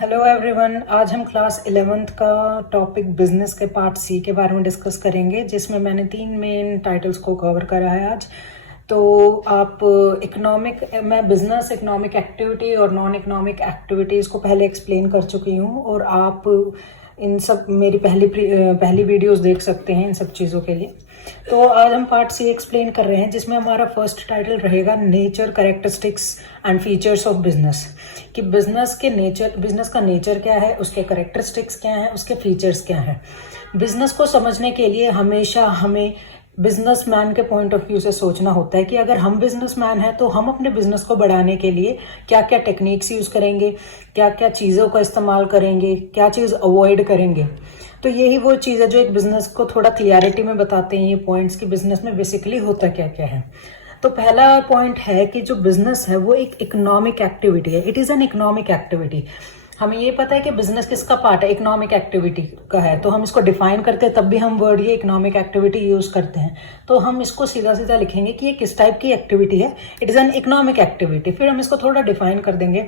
Hello everyone, आज हम class 11th का टॉपिक बिजनेस के पार्ट सी के बारे में डिस्कस करेंगे, जिसमें मैंने 3 मेन टाइटल्स को कवर करा है आज। तो आप मैं बिजनेस इकोनॉमिक एक्टिविटी और नॉन इकोनॉमिक एक्टिविटीज़ को पहले एक्सप्लेन कर चुकी हूँ, और आप इन सब मेरी पहली वीडियोस देख सकते हैं इन सब चीज़ों के लिए। तो आज हम पार्ट सी एक्सप्लेन कर रहे हैं, जिसमें हमारा फर्स्ट टाइटल रहेगा nature, characteristics and features of business. कि बिजनेस का नेचर क्या है, उसके कैरेक्टरिस्टिक्स क्या है, उसके फीचर्स क्या है। बिजनेस को समझने के लिए हमेशा हमें बिजनेसमैन के पॉइंट ऑफ व्यू से सोचना होता है कि अगर हम बिजनेसमैन हैं तो हम अपने बिजनेस को बढ़ाने के लिए क्या क्या टेक्निक्स यूज करेंगे, क्या क्या चीज़ों का इस्तेमाल करेंगे, क्या चीज़ अवॉइड करेंगे। तो यही वो चीज़ है जो एक बिजनेस को थोड़ा क्लियरिटी में बताते हैं ये पॉइंट्स, कि बिजनेस में बेसिकली होता क्या क्या है। तो पहला पॉइंट है कि जो बिजनेस है वो एक इकोनॉमिक एक्टिविटी है। It is an economic activity. हमें ये पता है कि बिजनेस किसका पार्ट है, इकोनॉमिक एक्टिविटी का है। तो हम इसको डिफाइन करते हैं, तब भी हम वर्ड ये इकोनॉमिक एक्टिविटी यूज करते हैं। तो हम इसको सीधा सीधा लिखेंगे कि ये किस टाइप की एक्टिविटी है, it is an economic activity. फिर हम इसको थोड़ा डिफाइन कर देंगे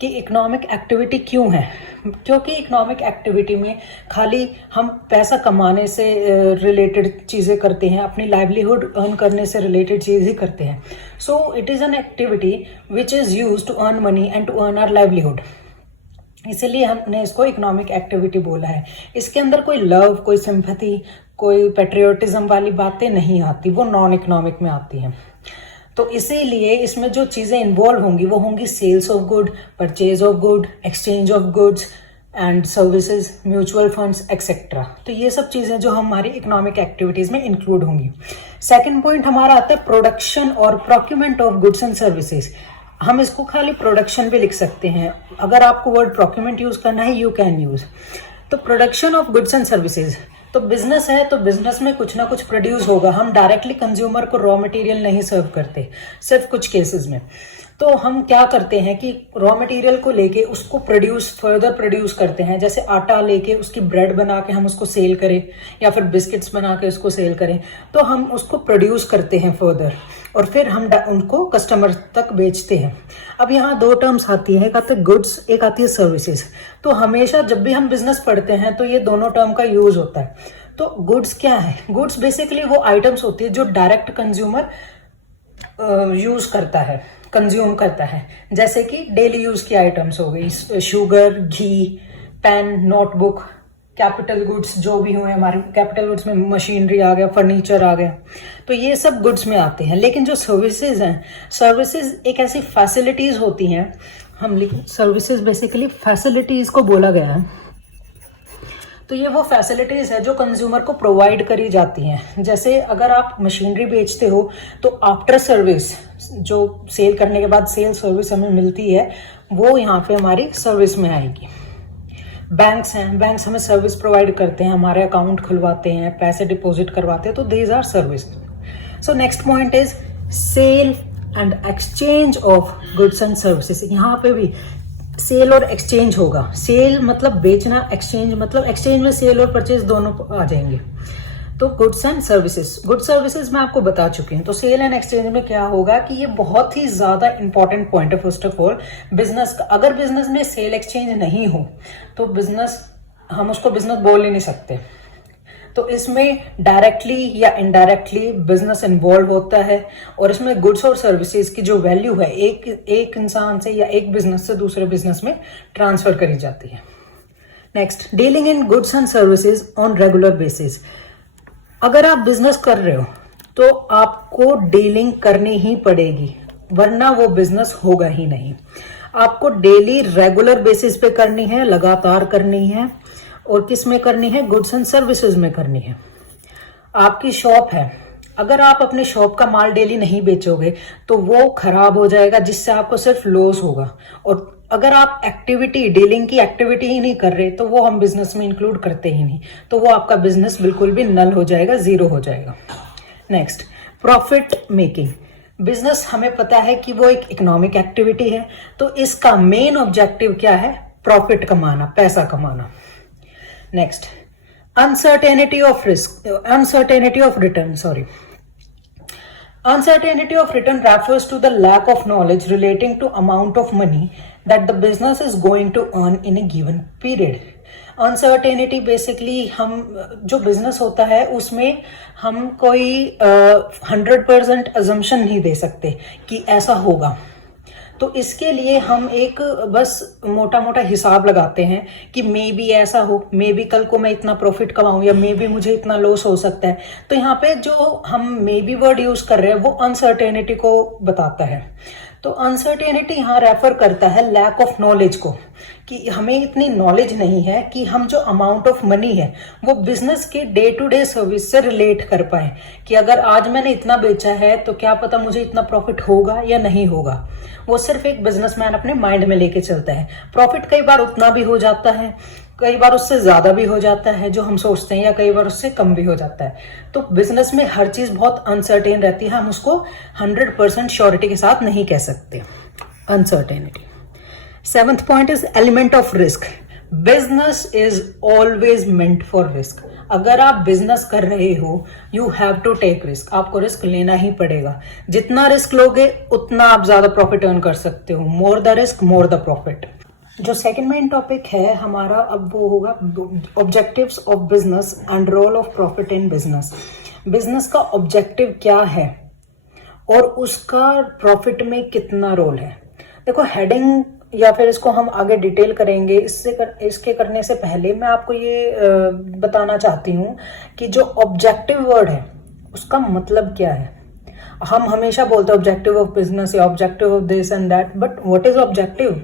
कि इकोनॉमिक एक्टिविटी क्यों है। क्योंकि इकोनॉमिक एक्टिविटी में खाली हम पैसा कमाने से रिलेटेड चीज़ें करते हैं, अपनी लाइवलीहुड अर्न करने से रिलेटेड चीज़ ही करते हैं। So it is an activity which is use to earn money and to earn our livelihood. इसीलिए हमने इसको इकोनॉमिक एक्टिविटी बोला है। इसके अंदर कोई लव, कोई सिंपैथी, कोई पेट्रियोटिज्म वाली बातें नहीं आती, वो नॉन इकोनॉमिक में आती हैं। तो इसीलिए इसमें जो चीज़ें इन्वॉल्व होंगी वो होंगी sales of good, purchase of good, exchange of goods and services, mutual funds etcetera. तो ये सब चीज़ें जो हमारी इकोनॉमिक एक्टिविटीज़ में इंक्लूड होंगी। सेकेंड पॉइंट हमारा आता है प्रोडक्शन और procurement of goods and services. हम इसको खाली प्रोडक्शन भी लिख सकते हैं। अगर आपको वर्ड प्रोक्यूरमेंट यूज करना है, यू कैन यूज। तो production of goods and services, तो बिजनेस है तो बिजनेस में कुछ ना कुछ प्रोड्यूस होगा। हम डायरेक्टली कंज्यूमर को रॉ मटेरियल नहीं सर्व करते, सिर्फ कुछ केसेस में। तो हम क्या करते हैं कि रॉ मटेरियल को लेके उसको फर्दर प्रोड्यूस करते हैं। जैसे आटा लेके उसकी ब्रेड बना के हम उसको सेल करें, या फिर बिस्किट्स बना के उसको सेल करें, तो हम उसको प्रोड्यूस करते हैं फर्दर, और फिर हम उनको कस्टमर तक बेचते हैं। अब यहाँ 2 टर्म्स आती हैं, एक आती है गुड्स, एक आती है सर्विसेज। तो हमेशा जब भी हम बिजनेस पढ़ते हैं तो ये दोनों टर्म का यूज होता है। तो गुड्स क्या है? गुड्स बेसिकली वो आइटम्स होती है जो डायरेक्ट कंज्यूमर यूज करता है, कंज्यूम करता है। जैसे कि डेली यूज की आइटम्स हो गई, शुगर, घी, पेन, नोटबुक। कैपिटल गुड्स जो भी हुए हमारे, कैपिटल गुड्स में मशीनरी आ गया, फर्नीचर आ गया, तो ये सब गुड्स में आते हैं। लेकिन जो सर्विसेज हैं, सर्विसेज एक ऐसी फैसिलिटीज होती हैं, सर्विसेज बेसिकली फैसिलिटीज को बोला गया है। तो ये वो फैसिलिटीज है जो कंज्यूमर को प्रोवाइड करी जाती हैं। जैसे अगर आप मशीनरी बेचते हो तो आफ्टर सर्विस, जो सेल करने के बाद सेल सर्विस हमें मिलती है, वो यहाँ पे हमारी सर्विस में आएगी। बैंक्स हैं, बैंक्स हमें सर्विस प्रोवाइड करते हैं, हमारे अकाउंट खुलवाते हैं, पैसे डिपॉजिट करवाते हैं, तो these are service. So next point is sale and exchange of goods and services. यहाँ पे भी सेल और एक्सचेंज होगा। सेल मतलब बेचना, एक्सचेंज मतलब एक्सचेंज में सेल और परचेज दोनों आ जाएंगे। तो goods and services, good services मैं आपको बता चुकी हूँ। तो सेल एंड एक्सचेंज में क्या होगा कि ये बहुत ही ज्यादा इंपॉर्टेंट पॉइंट है। फर्स्ट ऑफ ऑल बिजनेस का, अगर बिजनेस में सेल एक्सचेंज नहीं हो तो बिजनेस, हम उसको बिजनेस बोल ही नहीं सकते। तो इसमें डायरेक्टली या इनडायरेक्टली बिजनेस इन्वॉल्व होता है, और इसमें गुड्स और सर्विसेज की जो वैल्यू है एक इंसान से या एक बिजनेस से दूसरे बिजनेस में ट्रांसफर करी जाती है। Next, dealing in goods and services on regular basis. अगर आप बिजनेस कर रहे हो तो आपको डीलिंग करनी ही पड़ेगी, वरना वो बिजनेस होगा ही नहीं। आपको डेली रेगुलर बेसिस पे करनी है, लगातार करनी है। और किस में करनी है? गुड्स एंड सर्विसेज में करनी है। आपकी शॉप है, अगर आप अपने शॉप का माल डेली नहीं बेचोगे तो वो खराब हो जाएगा, जिससे आपको सिर्फ लॉस होगा। और अगर आप एक्टिविटी, डीलिंग की एक्टिविटी ही नहीं कर रहे तो वो हम बिजनेस में इंक्लूड करते ही नहीं, तो वो आपका बिजनेस बिल्कुल भी नल हो जाएगा, जीरो हो जाएगा। Next, profit making. बिजनेस हमें पता है कि वो एक इकोनॉमिक एक्टिविटी है, तो इसका मेन ऑब्जेक्टिव क्या है? प्रॉफिट कमाना, पैसा कमाना। Next, uncertainty of return. Uncertainty of return refers to the lack of knowledge relating to amount of money that the business is going to earn in a given period. Uncertainty basically हम जो business होता है उसमें हम कोई 100% assumption नहीं दे सकते कि ऐसा होगा। तो इसके लिए हम एक बस मोटा मोटा हिसाब लगाते हैं कि मे बी ऐसा हो, मे बी कल को मैं इतना प्रॉफिट कमाऊं या मे बी मुझे इतना लॉस हो सकता है। तो यहाँ पे जो हम मे बी वर्ड यूज कर रहे हैं वो अनसर्टेनिटी को बताता है। तो अनसर्टेनिटी यहाँ रेफर करता है लैक ऑफ नॉलेज को, कि हमें इतनी नॉलेज नहीं है कि हम जो अमाउंट ऑफ मनी है वो बिजनेस के डे टू डे सर्विस से रिलेट कर पाए, कि अगर आज मैंने इतना बेचा है तो क्या पता मुझे इतना प्रॉफिट होगा या नहीं होगा। वो सिर्फ एक बिजनेसमैन अपने माइंड में लेके चलता है। प्रॉफिट कई बार उतना भी हो जाता है, कई बार उससे ज्यादा भी हो जाता है जो हम सोचते हैं, या कई बार उससे कम भी हो जाता है। तो बिजनेस में हर चीज बहुत अनसर्टेन रहती है, हम उसको 100% श्योरिटी के साथ नहीं कह सकते। Uncertainty. 7th point is element of risk. Business is always meant for risk. अगर आप बिजनेस कर रहे हो you have to take risk, आपको रिस्क लेना ही पड़ेगा। जितना रिस्क लोगे उतना आप ज्यादा प्रॉफिट अर्न कर सकते हो। More the risk more the profit. जो सेकंड मेन टॉपिक है हमारा अब वो होगा objectives of business and role of profit in business. Business का ऑब्जेक्टिव क्या है और उसका प्रॉफिट में कितना रोल है। देखो हेडिंग या फिर इसको हम आगे डिटेल करेंगे, इसके करने से पहले मैं आपको ये बताना चाहती हूँ कि जो ऑब्जेक्टिव वर्ड है उसका मतलब क्या है। हम हमेशा बोलते हैं ऑब्जेक्टिव ऑफ बिजनेस या objective of this and that, but what is objective.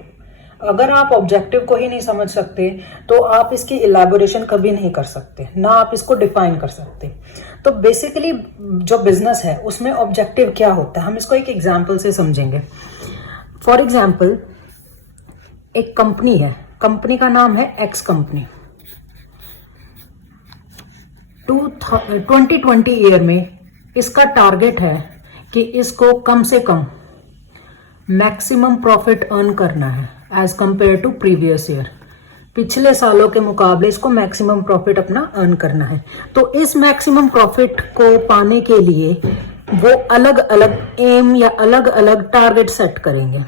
अगर आप ऑब्जेक्टिव को ही नहीं समझ सकते तो आप इसकी इलैबोरेशन कभी नहीं कर सकते, ना आप इसको डिफाइन कर सकते। तो बेसिकली जो बिजनेस है उसमें ऑब्जेक्टिव क्या होता है, हम इसको एक एग्जांपल से समझेंगे। फॉर एग्जांपल एक कंपनी है, कंपनी का नाम है एक्स कंपनी। 2020 ईयर में इसका टारगेट है कि इसको कम से कम मैक्सिमम प्रॉफिट अर्न करना है as compare to previous year. पिछले सालों के मुकाबले इसको मैक्सिमम प्रॉफिट अपना अर्न करना है। तो इस मैक्सिमम प्रॉफिट को पाने के लिए वो अलग अलग एम या अलग अलग टारगेट सेट करेंगे।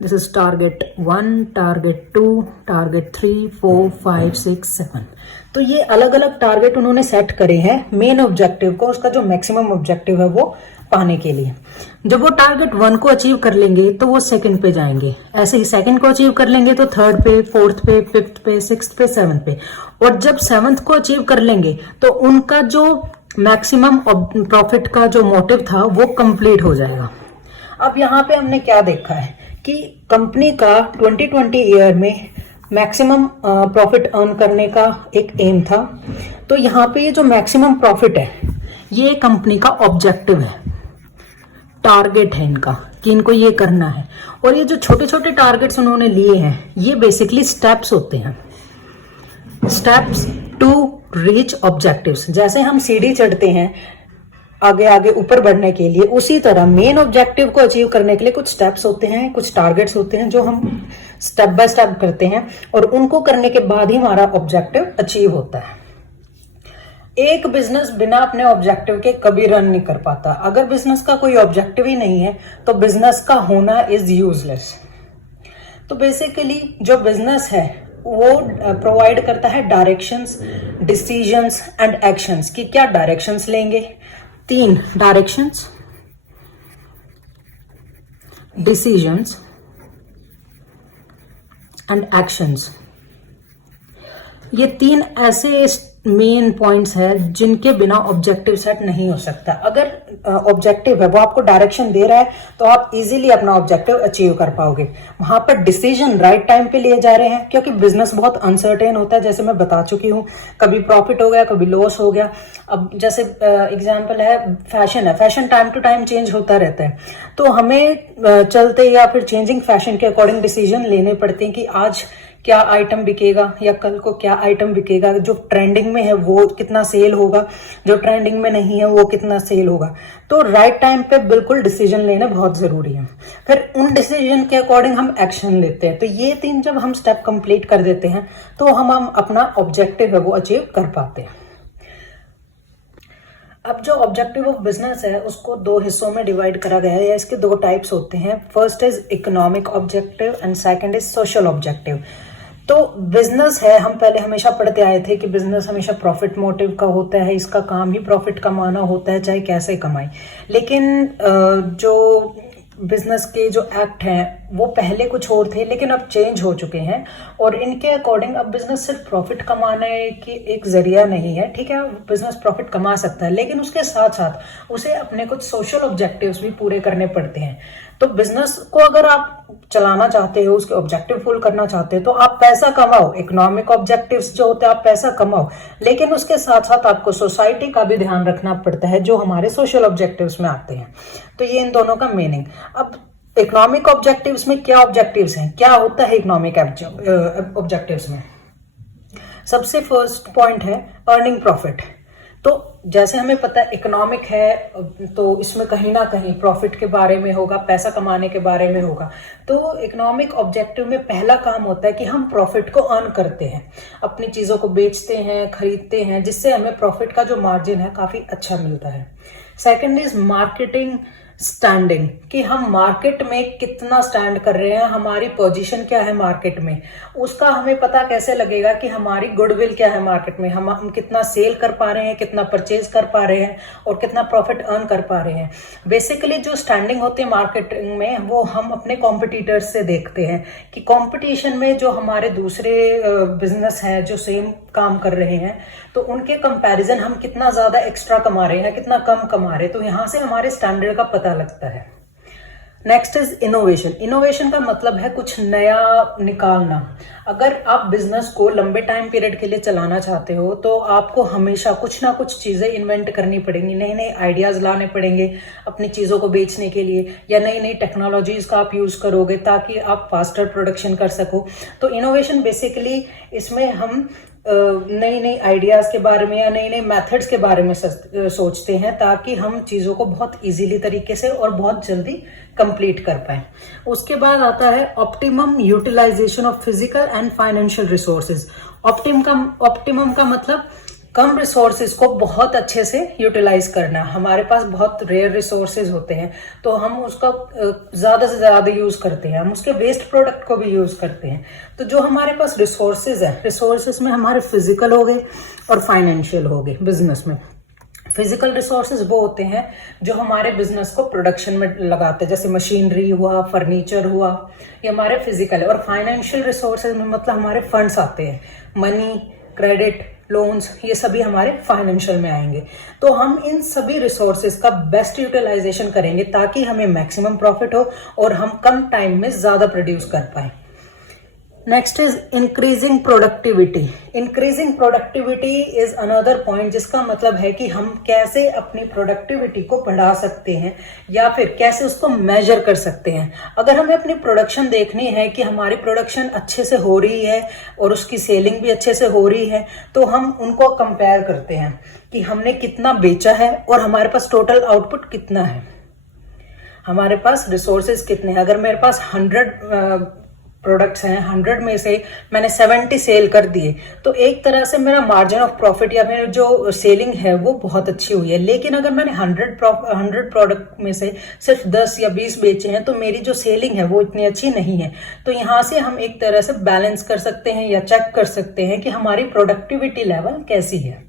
This is target 1, target 2, target 3, 4, 5, 6, 7। तो ये अलग अलग टारगेट उन्होंने सेट करे हैं मेन ऑब्जेक्टिव को, उसका जो मैक्सिमम ऑब्जेक्टिव है वो पाने के लिए। जब वो टारगेट 1 को अचीव कर लेंगे तो वो सेकंड पे जाएंगे, ऐसे ही सेकंड को अचीव कर लेंगे तो थर्ड पे, फोर्थ पे, फिफ्थ पे, सिक्स्थ पे, सेवंथ पे, और जब सेवंथ को अचीव कर लेंगे तो उनका जो मैक्सिमम प्रॉफिट का जो मोटिव था वो कंप्लीट हो जाएगा। अब यहाँ पे हमने क्या देखा है कि कंपनी का 2020 ईयर में मैक्सिमम प्रॉफिट अर्न करने का एक एम था। तो यहाँ पे ये जो मैक्सिमम प्रॉफिट है ये कंपनी का ऑब्जेक्टिव है, टारगेट है इनका कि इनको ये करना है। और ये जो छोटे छोटे टारगेट्स उन्होंने लिए हैं ये बेसिकली स्टेप्स होते हैं, स्टेप्स टू रीच ऑब्जेक्टिव्स। जैसे हम सीढ़ी चढ़ते हैं आगे आगे ऊपर बढ़ने के लिए, उसी तरह मेन ऑब्जेक्टिव को अचीव करने के लिए कुछ स्टेप्स होते हैं, कुछ टारगेट्स होते हैं जो हम स्टेप बाय स्टेप करते हैं, और उनको करने के बाद ही हमारा ऑब्जेक्टिव अचीव होता है। एक बिजनेस बिना अपने ऑब्जेक्टिव के कभी रन नहीं कर पाता। अगर बिजनेस का कोई ऑब्जेक्टिव ही नहीं है तो बिजनेस का होना इज यूजलेस। तो बेसिकली जो बिजनेस है वो प्रोवाइड करता है डायरेक्शंस, डिसीजंस एंड एक्शंस, कि क्या डायरेक्शंस लेंगे। 3 डायरेक्शंस, डिसीजंस एंड एक्शंस। ये 3 ऐसे मेन पॉइंट्स है जिनके बिना ऑब्जेक्टिव सेट नहीं हो सकता। अगर ऑब्जेक्टिव है वो आपको डायरेक्शन दे रहा है तो आप इजीली अपना ऑब्जेक्टिव अचीव कर पाओगे। वहां पर डिसीजन राइट टाइम पे लिए जा रहे हैं, क्योंकि बिजनेस बहुत अनसर्टेन होता है, जैसे मैं बता चुकी हूँ। कभी प्रॉफिट हो गया, कभी लॉस हो गया। अब जैसे एग्जांपल है फैशन है, fashion time to time change होता रहता है। तो हमें चलते या फिर चेंजिंग फैशन के अकॉर्डिंग डिसीजन लेने पड़ते हैं कि आज क्या आइटम बिकेगा या कल को क्या आइटम बिकेगा। जो ट्रेंडिंग में है वो कितना सेल होगा, जो ट्रेंडिंग में नहीं है वो कितना सेल होगा। तो राइट टाइम पे बिल्कुल डिसीजन लेना बहुत जरूरी है। फिर उन डिसीजन के अकॉर्डिंग हम एक्शन लेते हैं। तो ये 3 जब हम स्टेप कंप्लीट कर देते हैं तो हम अपना ऑब्जेक्टिव है वो अचीव कर पाते हैं। अब जो ऑब्जेक्टिव ऑफ बिजनेस है उसको दो हिस्सों में डिवाइड करा गया है, या इसके दो टाइप्स होते हैं। First is economic objective and second is social objective. तो बिजनेस है, हम पहले हमेशा पढ़ते आए थे कि बिजनेस हमेशा प्रॉफिट मोटिव का होता है, इसका काम ही प्रॉफिट कमाना होता है, चाहे कैसे कमाए। लेकिन जो बिजनेस के जो एक्ट हैं वो पहले कुछ और थे, लेकिन अब चेंज हो चुके हैं, और इनके अकॉर्डिंग अब बिजनेस सिर्फ प्रॉफिट कमाने की एक जरिया नहीं है। ठीक है, बिजनेस प्रॉफिट कमा सकता है, लेकिन उसके साथ साथ उसे अपने कुछ सोशल ऑब्जेक्टिव्स भी पूरे करने पड़ते हैं। तो बिजनेस को अगर आप चलाना चाहते हो, उसके ऑब्जेक्टिव फुल करना चाहते हो, तो आप पैसा कमाओ, इकोनॉमिक ऑब्जेक्टिव्स जो होते हैं आप पैसा कमाओ, लेकिन उसके साथ साथ आपको सोसाइटी का भी ध्यान रखना पड़ता है, जो हमारे सोशल ऑब्जेक्टिव्स में आते हैं। तो ये इन दोनों का मीनिंग। अब इकोनॉमिक ऑब्जेक्टिव्स में क्या ऑब्जेक्टिव्स हैं, क्या होता है इकोनॉमिक ऑब्जेक्टिव्स में? सबसे फर्स्ट पॉइंट है अर्निंग प्रॉफिट। तो जैसे हमें पता है इकोनॉमिक है, तो इसमें कहीं ना कहीं प्रॉफिट के बारे में होगा, पैसा कमाने के बारे में होगा। तो इकोनॉमिक ऑब्जेक्टिव में पहला काम होता है कि हम प्रॉफिट को अर्न करते हैं, अपनी चीजों को बेचते हैं, खरीदते हैं, जिससे हमें प्रॉफिट का जो मार्जिन है काफी अच्छा मिलता है। सेकंड इज मार्केटिंग स्टैंडिंग, कि हम मार्केट में कितना स्टैंड कर रहे हैं, हमारी पोजीशन क्या है मार्केट में, उसका हमें पता कैसे लगेगा कि हमारी गुडविल क्या है मार्केट में, हम कितना सेल कर पा रहे हैं, कितना परचेज कर पा रहे हैं, और कितना प्रॉफिट अर्न कर पा रहे हैं। बेसिकली जो स्टैंडिंग होती है मार्केटिंग में, वो हम अपने कॉम्पिटिटर्स से देखते हैं कि कंपटीशन में जो हमारे दूसरे बिजनेस हैं जो सेम काम कर रहे हैं, तो उनके कंपैरिजन हम कितना ज्यादा एक्स्ट्रा कमा रहे हैं, कितना कम कमा रहे हैं, तो यहां से हमारे स्टैंडर्ड का पता लगता है। Next is innovation. इनोवेशन का मतलब है कुछ नया निकालना। अगर आप बिजनेस को लंबे टाइम पीरियड के लिए चलाना चाहते हो, तो आपको हमेशा कुछ ना कुछ चीजें इन्वेंट करनी पड़ेंगी, नए नए आइडियाज लाने पड़ेंगे अपनी चीजों को बेचने के लिए, या नई नई टेक्नोलॉजीज का आप यूज करोगे ताकि आप फास्टर प्रोडक्शन कर सको। तो इनोवेशन बेसिकली इसमें हम नई नई आइडियाज के बारे में या नई नई मेथड्स के बारे में सोचते हैं, ताकि हम चीजों को बहुत इजीली तरीके से और बहुत जल्दी कंप्लीट कर पाए। उसके बाद आता है optimum utilization of physical and financial resources. Optimum का मतलब कम रिसोर्सेज को बहुत अच्छे से यूटिलाइज करना। हमारे पास बहुत रेयर रिसोर्सेज होते हैं, तो हम उसका ज्यादा से ज्यादा यूज करते हैं, हम उसके वेस्ट प्रोडक्ट को भी यूज करते हैं। तो जो हमारे पास रिसोर्सेज है, रिसोर्सेज में हमारे फिजिकल हो गए और फाइनेंशियल हो गए। बिजनेस में फिजिकल रिसोर्सेज वो होते हैं जो हमारे बिजनेस को प्रोडक्शन में लगाते हैं, जैसे मशीनरी हुआ, फर्नीचर हुआ, ये हमारे फिजिकल है। और फाइनेंशियल रिसोर्सेज में मतलब हमारे फंड्स आते हैं, मनी, क्रेडिट, लोन्स, ये सभी हमारे फाइनेंशियल में आएंगे। तो हम इन सभी रिसोर्सेज का बेस्ट यूटिलाइजेशन करेंगे ताकि हमें मैक्सिमम प्रॉफिट हो और हम कम टाइम में ज्यादा प्रोड्यूस कर पाए। Next is increasing productivity. Increasing productivity is another point, जिसका मतलब है कि हम कैसे अपनी प्रोडक्टिविटी को बढ़ा सकते हैं या फिर कैसे उसको मेजर कर सकते हैं। अगर हमें अपनी प्रोडक्शन देखनी है कि हमारी प्रोडक्शन अच्छे से हो रही है और उसकी सेलिंग भी अच्छे से हो रही है, तो हम उनको कंपेयर करते हैं कि हमने कितना बेचा है और हमारे पास टोटल आउटपुट कितना है, हमारे पास रिसोर्सेज कितने हैं। अगर मेरे पास 100 प्रोडक्ट्स हैं, 100 में से मैंने 70 सेल कर दिए, तो एक तरह से मेरा मार्जिन ऑफ प्रॉफिट या मेरी जो सेलिंग है वो बहुत अच्छी हुई है। लेकिन अगर मैंने 100 प्रोडक्ट में से सिर्फ 10 या 20 बेचे हैं, तो मेरी जो सेलिंग है वो इतनी अच्छी नहीं है। तो यहाँ से हम एक तरह से बैलेंस कर सकते हैं या चेक कर सकते हैं कि हमारी प्रोडक्टिविटी लेवल कैसी है।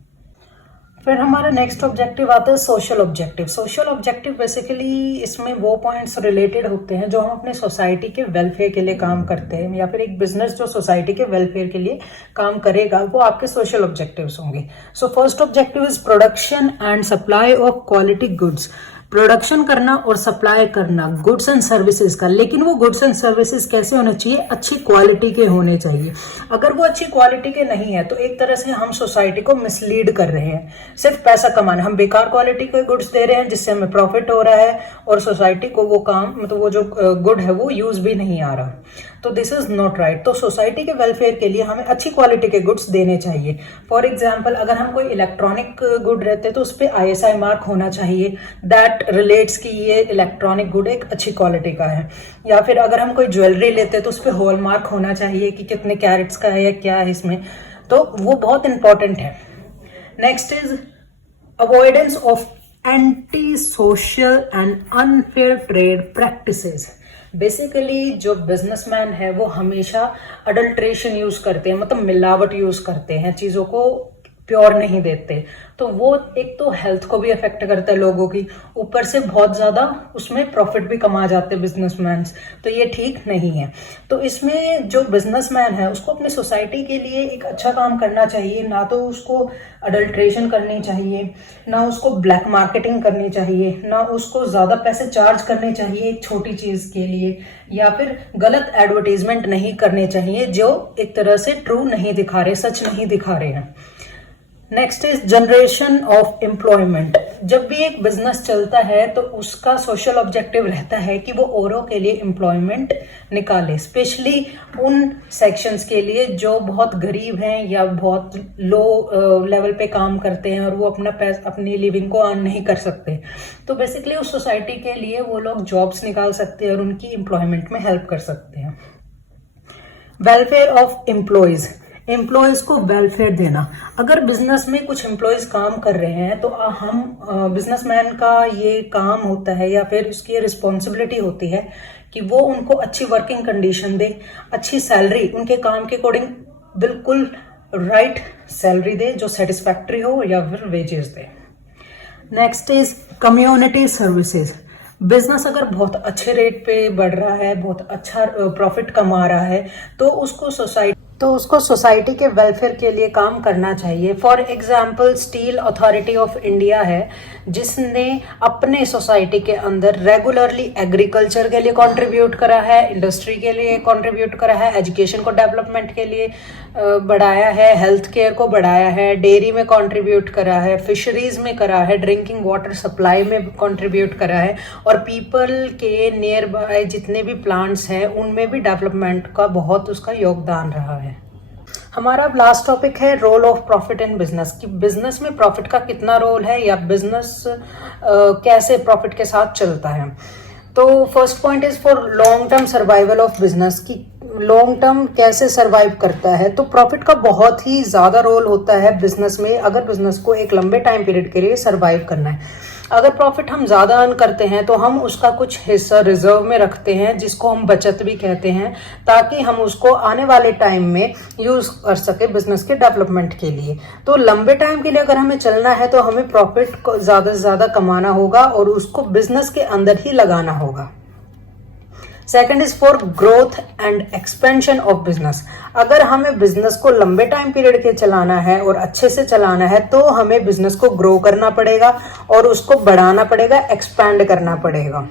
फिर हमारा नेक्स्ट ऑब्जेक्टिव आता है social objective. Social objective basically इसमें वो पॉइंट्स रिलेटेड होते हैं जो हम अपने सोसाइटी के वेलफेयर के लिए काम करते हैं, या फिर एक बिजनेस जो सोसाइटी के वेलफेयर के लिए काम करेगा, वो आपके सोशल ऑब्जेक्टिव्स होंगे। So first objective is production and supply of quality goods. Production करना और सप्लाई करना गुड्स एंड सर्विसेज का, लेकिन वो गुड्स एंड सर्विसेज कैसे होने चाहिए? अच्छी क्वालिटी के होने चाहिए। अगर वो अच्छी क्वालिटी के नहीं है, तो एक तरह से हम सोसाइटी को मिसलीड कर रहे हैं, सिर्फ पैसा कमाना। हम बेकार क्वालिटी के गुड्स दे रहे हैं जिससे हमें प्रॉफिट हो रहा है और सोसाइटी को वो काम, मतलब वो जो गुड है वो यूज भी नहीं आ रहा। तो दिस इज नॉट राइट। तो सोसाइटी के वेलफेयर के लिए हमें अच्छी क्वालिटी के गुड्स देने चाहिए। फॉर एग्जाम्पल, अगर हम कोई इलेक्ट्रॉनिक गुड रहते तो उस पर ISI मार्क होना चाहिए दैट रिलेट्स कि ये इलेक्ट्रॉनिक गुड एक अच्छी क्वालिटी का है। या फिर अगर हम कोई ज्वेलरी लेते तो उस पर हॉल मार्क होना चाहिए कि कितने कैरेट्स का है या क्या है इसमें। तो वो बहुत इंपॉर्टेंट है। Next is avoidance of anti social and unfair trade practices. Basically जो बिजनेसमैन है वो हमेशा अडल्ट्रेशन यूज करते हैं, मतलब मिलावट यूज करते हैं, चीजों को प्योर नहीं देते। तो वो एक तो हेल्थ को भी अफेक्ट करता है लोगों की, ऊपर से बहुत ज्यादा उसमें प्रॉफिट भी कमा जाते हैं बिजनेसमैन। तो ये ठीक नहीं है। तो इसमें जो बिजनेसमैन है उसको अपनी सोसाइटी के लिए एक अच्छा काम करना चाहिए, ना तो उसको अडल्ट्रेशन करनी चाहिए, ना उसको ब्लैक मार्केटिंग करनी चाहिए, ना उसको ज्यादा पैसे चार्ज करने चाहिए एक छोटी चीज के लिए, या फिर गलत एडवर्टीजमेंट नहीं करने चाहिए जो एक तरह से ट्रू नहीं दिखा रहे, सच नहीं दिखा रहे हैं। Next is generation of employment. जब भी एक बिजनेस चलता है तो उसका सोशल ऑब्जेक्टिव रहता है कि वो औरों के लिए एम्प्लॉयमेंट निकाले, स्पेशली उन सेक्शंस के लिए जो बहुत गरीब हैं या बहुत लो लेवल पे काम करते हैं और वो अपनी लिविंग को अर्न नहीं कर सकते। तो बेसिकली उस सोसाइटी के लिए वो लोग जॉब्स निकाल सकते हैं और उनकी एम्प्लॉयमेंट में हेल्प कर सकते हैं। वेलफेयर ऑफ एम्प्लॉयज, एम्प्लॉयज को वेलफेयर देना। अगर बिजनेस में कुछ एम्प्लॉयज काम कर रहे हैं तो हम बिजनेसमैन का ये काम होता है या फिर उसकी रिस्पॉन्सिबिलिटी होती है कि वो उनको अच्छी वर्किंग कंडीशन दे, अच्छी सैलरी, उनके काम के अकॉर्डिंग बिल्कुल राइट सैलरी दे जो सेटिस्फैक्ट्री हो, या फिर wages they. Next is community services. Business अगर बहुत अच्छे रेट पे बढ़ रहा है, बहुत अच्छा प्रॉफिट कमा रहा है, तो उसको सोसाइटी के वेलफेयर के लिए काम करना चाहिए। For example steel authority of India है जिसने अपने सोसाइटी के अंदर रेगुलरली एग्रीकल्चर के लिए कंट्रीब्यूट करा है, इंडस्ट्री के लिए कंट्रीब्यूट करा है, एजुकेशन को डेवलपमेंट के लिए बढ़ाया है, हेल्थ केयर को बढ़ाया है, डेयरी में कंट्रीब्यूट करा है, फिशरीज में करा है, ड्रिंकिंग वाटर सप्लाई में कंट्रीब्यूट करा है, और पीपल के नियर बाय जितने भी प्लांट्स हैं उनमें भी डेवलपमेंट का बहुत उसका योगदान रहा है। हमारा लास्ट टॉपिक है role of profit in business, कि बिजनेस में प्रॉफिट का कितना रोल है या बिजनेस कैसे प्रॉफिट के साथ चलता है। तो first point is for long term survival of business, की लॉन्ग टर्म कैसे सर्वाइव करता है। तो प्रॉफिट का बहुत ही ज्यादा रोल होता है बिजनेस में, अगर बिजनेस को एक लंबे टाइम पीरियड के लिए सर्वाइव करना है। अगर प्रॉफिट हम ज्यादा अर्न करते हैं तो हम उसका कुछ हिस्सा रिजर्व में रखते हैं जिसको हम बचत भी कहते हैं, ताकि हम उसको आने वाले टाइम में यूज कर सके बिजनेस के डेवलपमेंट के लिए। तो लंबे टाइम के लिए अगर हमें चलना है तो हमें प्रॉफिट को ज्यादा से ज्यादा कमाना होगा और उसको बिजनेस के अंदर ही लगाना होगा। Second is for growth and expansion of business. अगर हमें बिजनेस को लंबे टाइम पीरियड के चलाना है और अच्छे से चलाना है तो हमें बिजनेस को ग्रो करना पड़ेगा और उसको बढ़ाना पड़ेगा, एक्सपैंड करना पड़ेगा,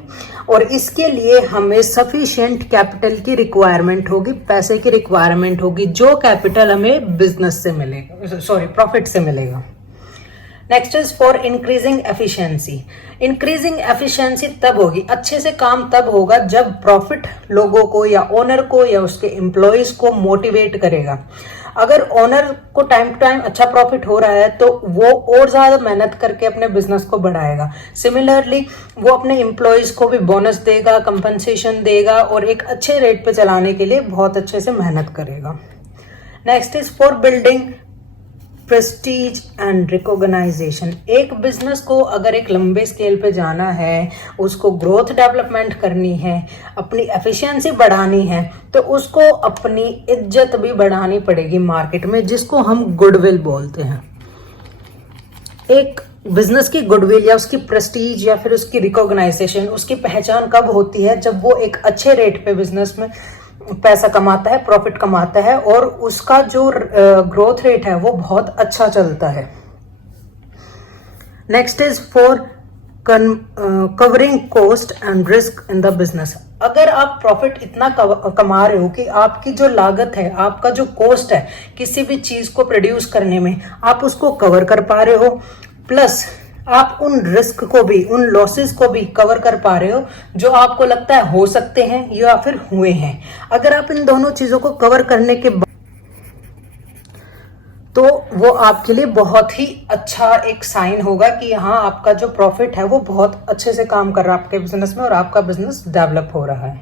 और इसके लिए हमें सफिशिएंट कैपिटल की रिक्वायरमेंट होगी, पैसे की रिक्वायरमेंट होगी, जो कैपिटल हमें बिजनेस से मिलेगा, प्रॉफिट से मिलेगा। Next is for increasing efficiency. Increasing efficiency तब होगी, अच्छे से काम तब होगा जब प्रॉफिट लोगों को या ओनर को या उसके एम्प्लॉयज को मोटिवेट करेगा। अगर ओनर को टाइम टू टाइम अच्छा प्रॉफिट हो रहा है तो वो और ज्यादा मेहनत करके अपने बिजनेस को बढ़ाएगा। सिमिलरली वो अपने एम्प्लॉयज को भी बोनस देगा, कंपनसेशन देगा और एक अच्छे रेट पे चलाने के लिए बहुत अच्छे से मेहनत करेगा। Next is for building prestige and recognization. एक बिजनेस को अगर एक लंबे स्केल पे जाना है, उसको ग्रोथ डेवलपमेंट करनी है, अपनी एफिशिएंसी बढ़ानी है, तो उसको अपनी इज्जत भी बढ़ानी पड़ेगी मार्केट में, जिसको हम गुडविल बोलते हैं। एक बिजनेस की गुडविल या उसकी प्रेस्टीज या फिर उसकी रिकॉग्नाइजेशन, उसकी पहचान कब होती है, जब वो एक अच्छे रेट पे बिजनेस में पैसा कमाता है, प्रॉफिट कमाता है और उसका जो ग्रोथ रेट है वो बहुत अच्छा चलता है। Next is for covering cost and risk in the business. अगर आप प्रॉफिट इतना कमा रहे हो कि आपकी जो लागत है, आपका जो कॉस्ट है किसी भी चीज को प्रोड्यूस करने में, आप उसको कवर कर पा रहे हो, प्लस आप उन रिस्क को भी, उन लॉसेस को भी कवर कर पा रहे हो जो आपको लगता है हो सकते हैं या फिर हुए हैं। अगर आप इन दोनों चीजों को कवर करने के बाद, तो वो आपके लिए बहुत ही अच्छा एक साइन होगा कि हाँ, आपका जो प्रॉफिट है वो बहुत अच्छे से काम कर रहा है आपके बिजनेस में और आपका बिजनेस डेवलप हो रहा है।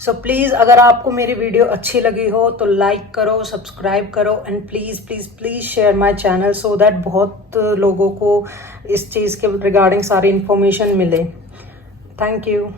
सो प्लीज़ अगर आपको मेरी वीडियो अच्छी लगी हो तो लाइक करो, सब्सक्राइब करो and please please please share my channel so that बहुत लोगों को इस चीज़ के रिगार्डिंग सारी इन्फॉर्मेशन मिले। Thank you.